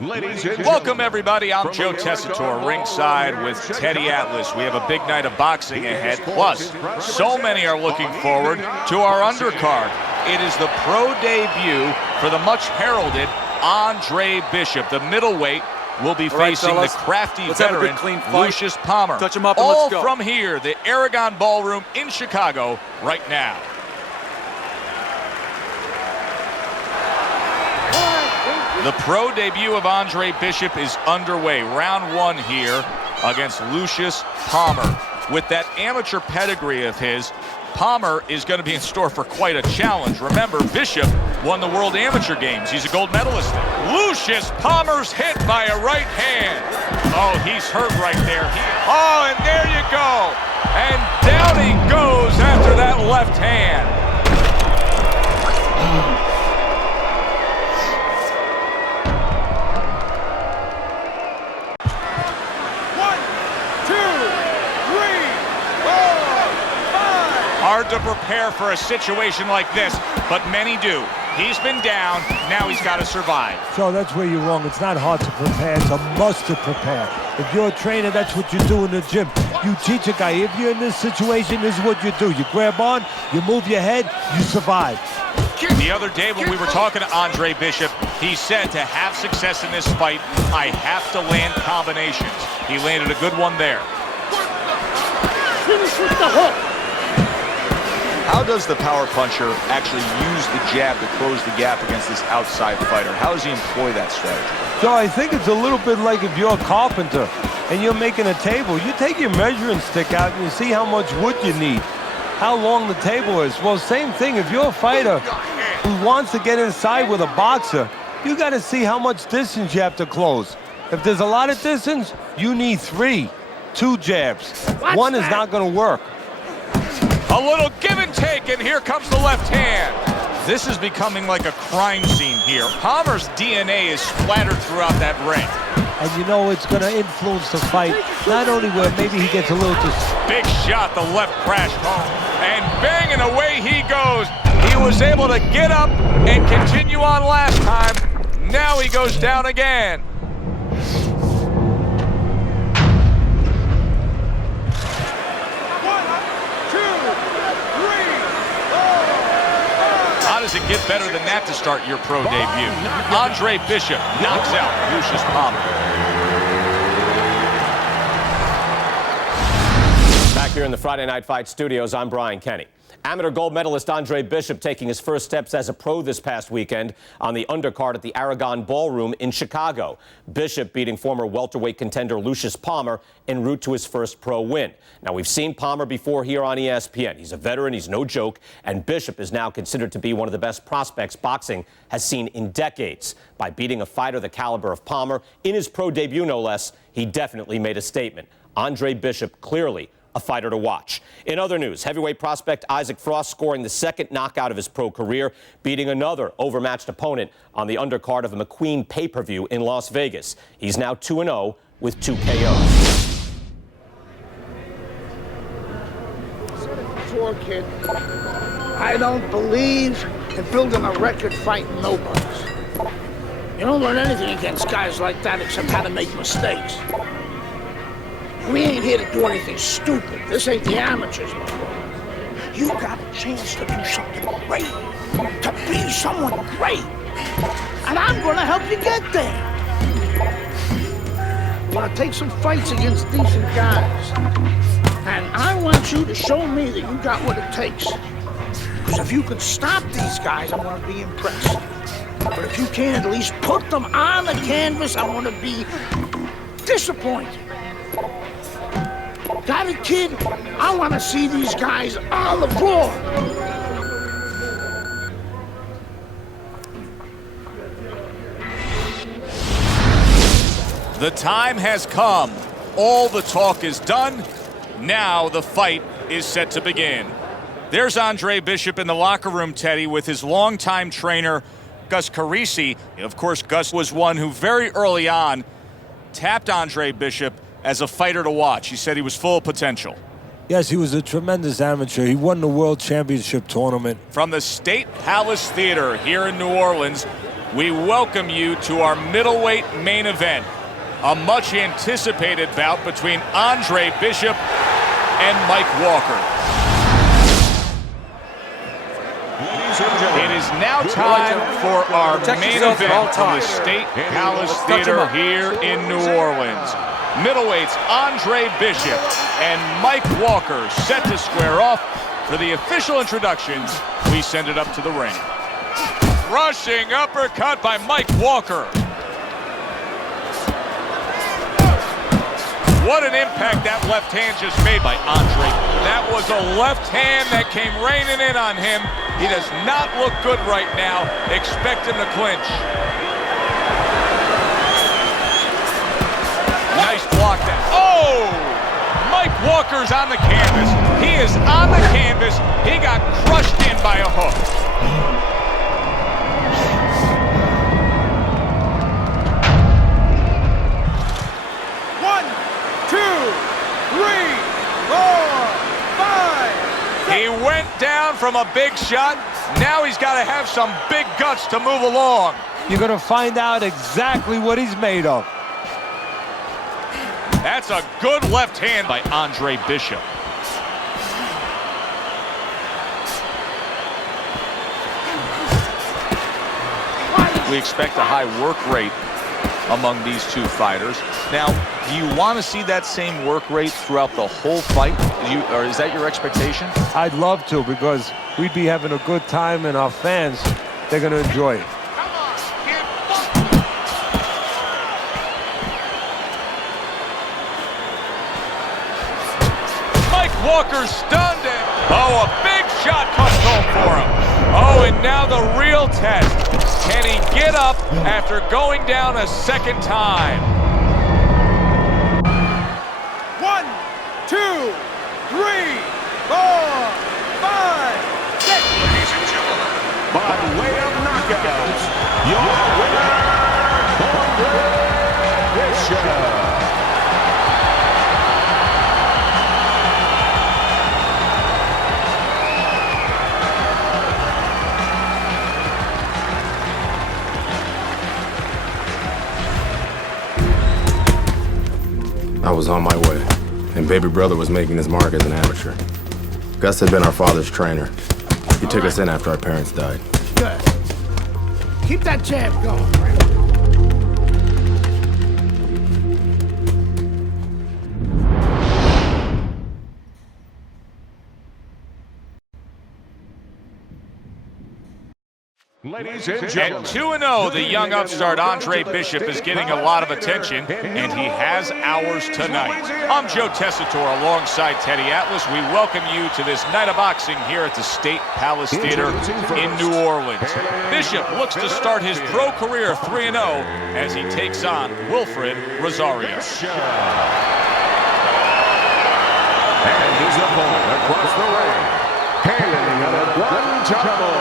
Ladies and Welcome, everybody. I'm Joe Tessitore, ringside with Teddy Atlas. We have a big night of boxing ahead. Plus, so many are looking forward to our undercard. It is the pro debut for the much-heralded Andre Bishop. The middleweight will be facing the crafty veteran Lucius Palmer. Touch him up and All let's go. from here, the Aragon Ballroom in Chicago right now. The pro debut of Andre Bishop is underway. Round one here against Lucius Palmer. With that amateur pedigree of his, Palmer is going to be in store for quite a challenge. Remember, Bishop won the World Amateur Games. He's a gold medalist. Lucius Palmer's hit by a right hand. Oh, he's hurt right there. Oh, and there you go. And down he goes after that left hand. Hard to prepare for a situation like this, but many do. He's been down, now he's got to survive. So that's where you're wrong. It's not hard to prepare, it's a must to prepare. If you're a trainer, that's what you do in the gym. You teach a guy, if you're in this situation, this is what you do. You grab on, you move your head, you survive. The other day when we were talking to Andre Bishop, he said to have success in this fight, I have to land combinations. He landed a good one there. Finish with the hook. How does the power puncher actually use the jab to close the gap against this outside fighter? How does he employ that strategy? So I think it's a little bit like if you're a carpenter and you're making a table. You take your measuring stick out and you see how much wood you need, how long the table is. Well, same thing. If you're a fighter who wants to get inside with a boxer, you got to see how much distance you have to close. If there's a lot of distance, you need two jabs. One is not going to work. A little give and take, and here comes the left hand. This is becoming like a crime scene here. Palmer's DNA is splattered throughout that ring. And you know it's going to influence the fight, not only where maybe he gets a little Big shot, the left crash home. And bang, and away he goes. He was able to get up and continue on last time. Now he goes down again. How does it get better than that to start your pro debut? Andre Bishop knocks out Lucius Palmer. Back here in the Friday Night Fight studios, I'm Brian Kenny. Amateur gold medalist Andre Bishop taking his first steps as a pro this past weekend on the undercard at the Aragon Ballroom in Chicago. Bishop beating former welterweight contender Lucius Palmer en route to his first pro win. Now, we've seen Palmer before here on ESPN. He's a veteran, he's no joke, and Bishop is now considered to be one of the best prospects boxing has seen in decades. By beating a fighter the caliber of Palmer in his pro debut, no less, he definitely made a statement. Andre Bishop clearly a fighter to watch. In other news, heavyweight prospect Isaac Frost scoring the second knockout of his pro career, beating another overmatched opponent on the undercard of a McQueen pay-per-view in Las Vegas. He's now 2-0 with 2 KOs. Poor kid. I don't believe in building a record fighting nobodies. You don't learn anything against guys like that except how to make mistakes. We ain't here to do anything stupid. This ain't the amateurs, my brother. You got a chance to do something great, to be someone great. And I'm gonna help you get there. I'm gonna take some fights against decent guys. And I want you to show me that you got what it takes. Because if you can stop these guys, I'm gonna be impressed. But if you can't at least put them on the canvas, I'm gonna be disappointed. Got it, kid? I want to see these guys on the floor. The time has come. All the talk is done. Now the fight is set to begin. There's Andre Bishop in the locker room, Teddy, with his longtime trainer, Gus Carisi. Of course, Gus was one who very early on tapped Andre Bishop as a fighter to watch. He said he was full of potential. Yes, he was a tremendous amateur. He won the World Championship tournament. From the State Palace Theater here in New Orleans, we welcome you to our middleweight main event. A much-anticipated bout between Andre Bishop and Mike Walker. It is now time for our main event from the State Palace Theater here in New Orleans. Middleweights Andre Bishop and Mike Walker set to square off. For the official introductions, we send it up to the ring. Rushing uppercut by Mike Walker. What an impact that left hand just made by Andre. That was a left hand that came raining in on him. He does not look good right now. Expect him to clinch. Nice block that. Oh! Mike Walker's on the canvas. He is on the canvas. He got crushed in by a hook. He went down from a big shot. Now he's got to have some big guts to move along. You're going to find out exactly what he's made of. That's a good left hand by Andre Bishop. We expect a high work rate among these two fighters. Now, do you want to see that same work rate throughout the whole fight? Or is that your expectation? I'd love to, because we'd be having a good time, and our fans, they're going to enjoy it. Mike Walker stunned him. Oh, a big shot comes home for him. Oh, and now the real test. Can he get up after going down a second time? 1, 2, 3, 4, 5, 6. Ladies and gentlemen, by way of knockout, your winner, Andre Bishop. I was on my way, and baby brother was making his mark as an amateur. Gus had been our father's trainer. He took us in after our parents died. Good. Keep that jab going. Ladies and At gentlemen, 2-0, the young upstart Andre Bishop is getting a lot of attention, and he has ours tonight. I'm Joe Tessitore alongside Teddy Atlas. We welcome you to this night of boxing here at the State Palace Theater in New Orleans. Bishop looks to start his pro career 3-0 as he takes on Wilfred Rosario. and his opponent across the ring, hailing out of Guantanamo,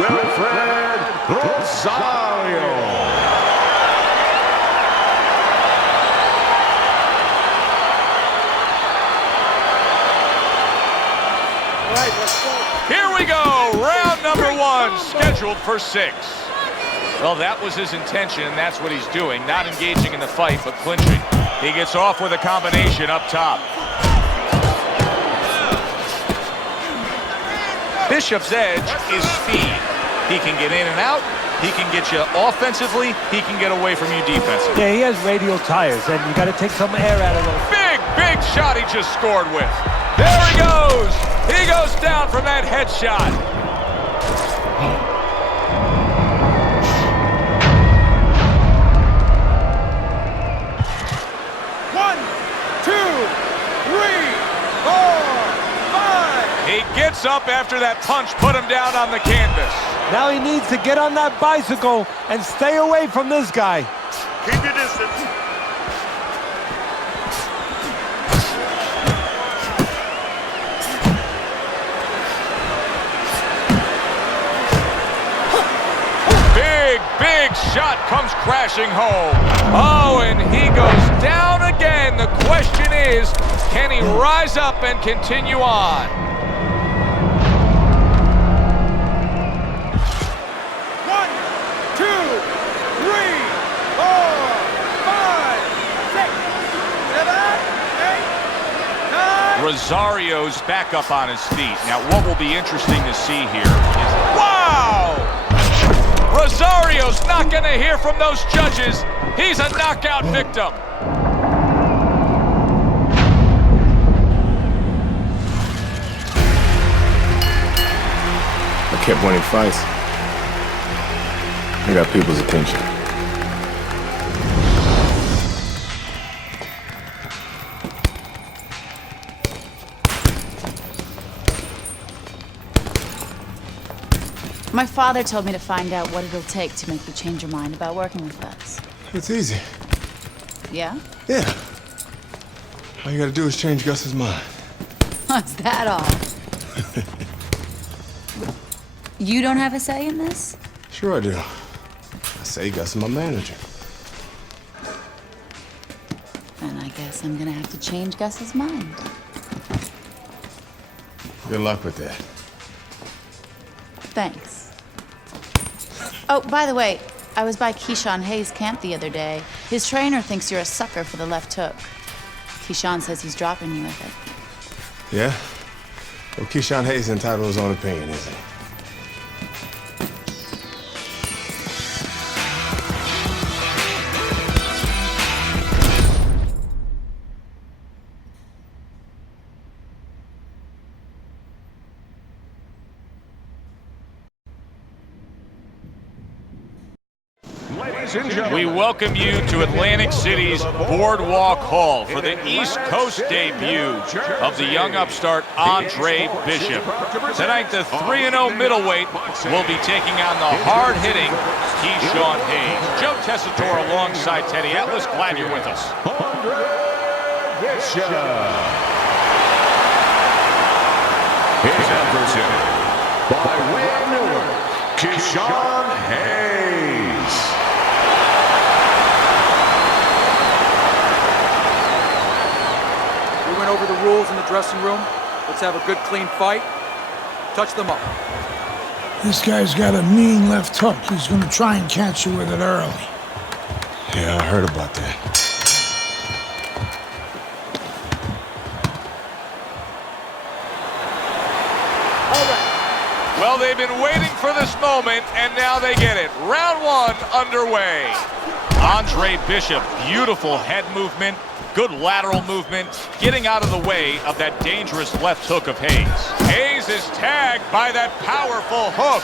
Wilfred Rosario. All right, let's go. Here we go, round number 1, scheduled for 6. Well, that was his intention, and that's what he's doing, not engaging in the fight, but clinching. He gets off with a combination up top. Bishop's edge is speed. He can get in and out. He can get you offensively. He can get away from you defensively. Yeah, he has radial tires, and you got to take some air out of those. Big shot he just scored with. There he goes. He goes down from that headshot. He gets up after that punch put him down on the canvas. Now he needs to get on that bicycle and stay away from this guy. Keep your distance. Big shot comes crashing home. Oh, and he goes down again. The question is, can he rise up and continue on? One, two, Rosario's back up on his feet. Now, what will be interesting to see here is, wow! Rosario's not going to hear from those judges. He's a knockout victim. I kept winning fights. I got people's attention. My father told me to find out what it'll take to make you change your mind about working with us. It's easy. Yeah? Yeah. All you gotta do is change Gus's mind. Is that all? You don't have a say in this? Sure I do. I say Gus is my manager. Then I guess I'm gonna have to change Gus's mind. Good luck with that. Thanks. Oh, by the way, I was by Keyshawn Hayes' camp the other day. His trainer thinks you're a sucker for the left hook. Keyshawn says he's dropping you with it. Yeah? Well, Keyshawn Hayes is entitled to his own opinion, isn't he? We welcome you to Atlantic City's Boardwalk Hall for the East Coast debut of the young upstart Andre Bishop. Tonight, the 3-0 middleweight will be taking on the hard-hitting Keyshawn Hayes. Joe Tessitore alongside Teddy Atlas. Glad you're with us. Andre Bishop. His adversary, by way of Newark, Keyshawn Hayes. We went over the rules in the dressing room. Let's have a good, clean fight. Touch them up. This guy's got a mean left hook. He's gonna try and catch you with it early. Yeah, I heard about that. Well, they've been waiting for this moment, and now they get it. Round one underway. Andre Bishop, beautiful head movement, good lateral movement, getting out of the way of that dangerous left hook of Hayes. Hayes is tagged by that powerful hook.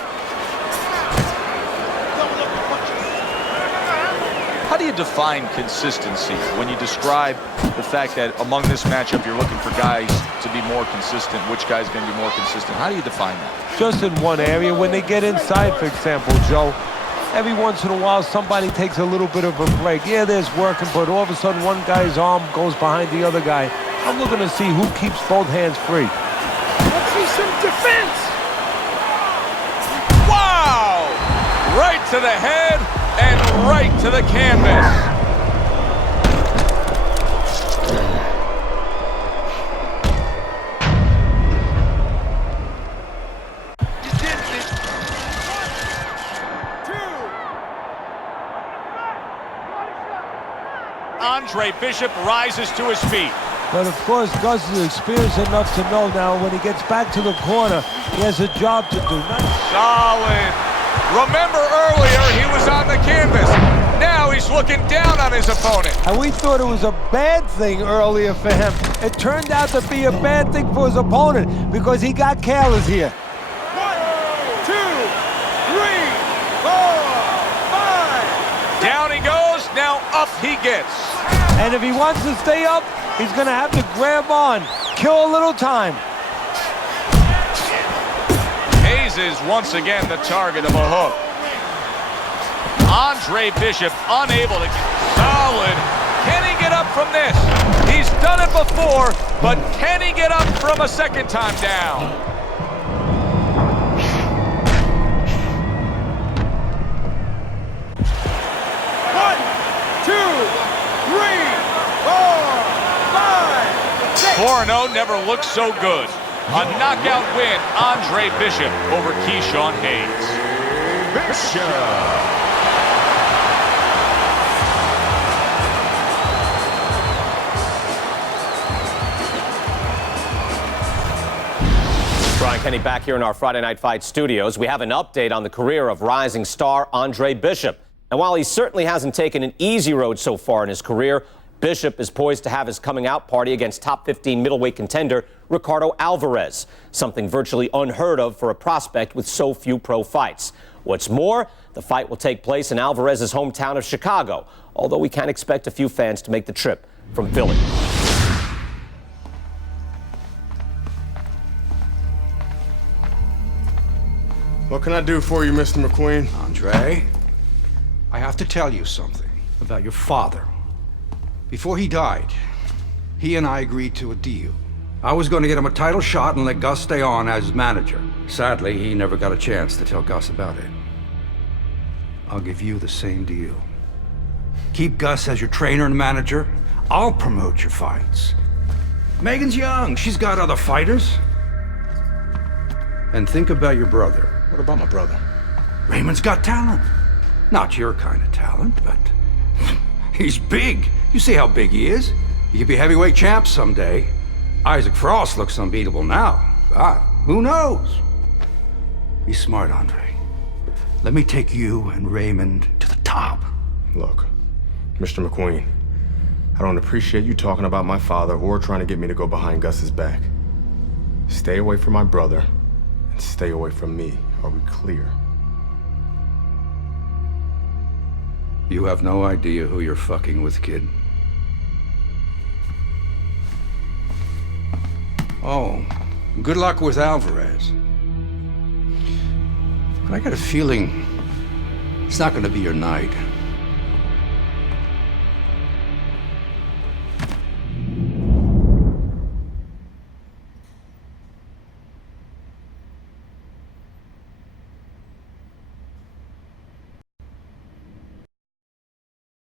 How do you define consistency when you describe the fact that among this matchup you're looking for guys to be more consistent? Which guy's going to be more consistent? How do you define that? Just in one area. When they get inside, for example, Joe, every once in a while somebody takes a little bit of a break. Yeah, there's working, but all of a sudden one guy's arm goes behind the other guy. I'm looking to see who keeps both hands free. Let's see some defense. Wow! Right to the head and right to the canvas. Andre Bishop rises to his feet. But of course, Gus is experienced enough to know now when he gets back to the corner, he has a job to do. Solid. Remember earlier, he was on the canvas. Now he's looking down on his opponent. And we thought it was a bad thing earlier for him. It turned out to be a bad thing for his opponent because he got careless here. 1, 2, 3, 4, 5. Down he goes, now up he gets. And if he wants to stay up, he's going to have to grab on, kill a little time. Hayes is once again the target of a hook. Andre Bishop unable to get solid. Can he get up from this? He's done it before, but can he get up from a second time down? One, 2, 3, 4, 5, 6. 4-0 never looked so good. A knockout win, Andre Bishop over Keyshawn Hayes. Bishop. Brian Kenny back here in our Friday Night Fight studios. We have an update on the career of rising star Andre Bishop. And while he certainly hasn't taken an easy road so far in his career, Bishop is poised to have his coming out party against top 15 middleweight contender Ricardo Alvarez, something virtually unheard of for a prospect with so few pro fights. What's more, the fight will take place in Alvarez's hometown of Chicago, although we can expect a few fans to make the trip from Philly. What can I do for you, Mr. McQueen? Andre, I have to tell you something about your father. Before he died, he and I agreed to a deal. I was going to get him a title shot and let Gus stay on as his manager. Sadly, he never got a chance to tell Gus about it. I'll give you the same deal. Keep Gus as your trainer and manager. I'll promote your fights. Megan's young. She's got other fighters. And think about your brother. What about my brother? Raymond's got talent. Not your kind of talent, but he's big. You see how big he is? He could be heavyweight champ someday. Isaac Frost looks unbeatable now. God, who knows? Be smart, Andre. Let me take you and Raymond to the top. Look, Mr. McQueen, I don't appreciate you talking about my father or trying to get me to go behind Gus's back. Stay away from my brother and stay away from me. Are we clear? You have no idea who you're fucking with, kid. Oh, good luck with Alvarez. But I got a feeling it's not gonna be your night.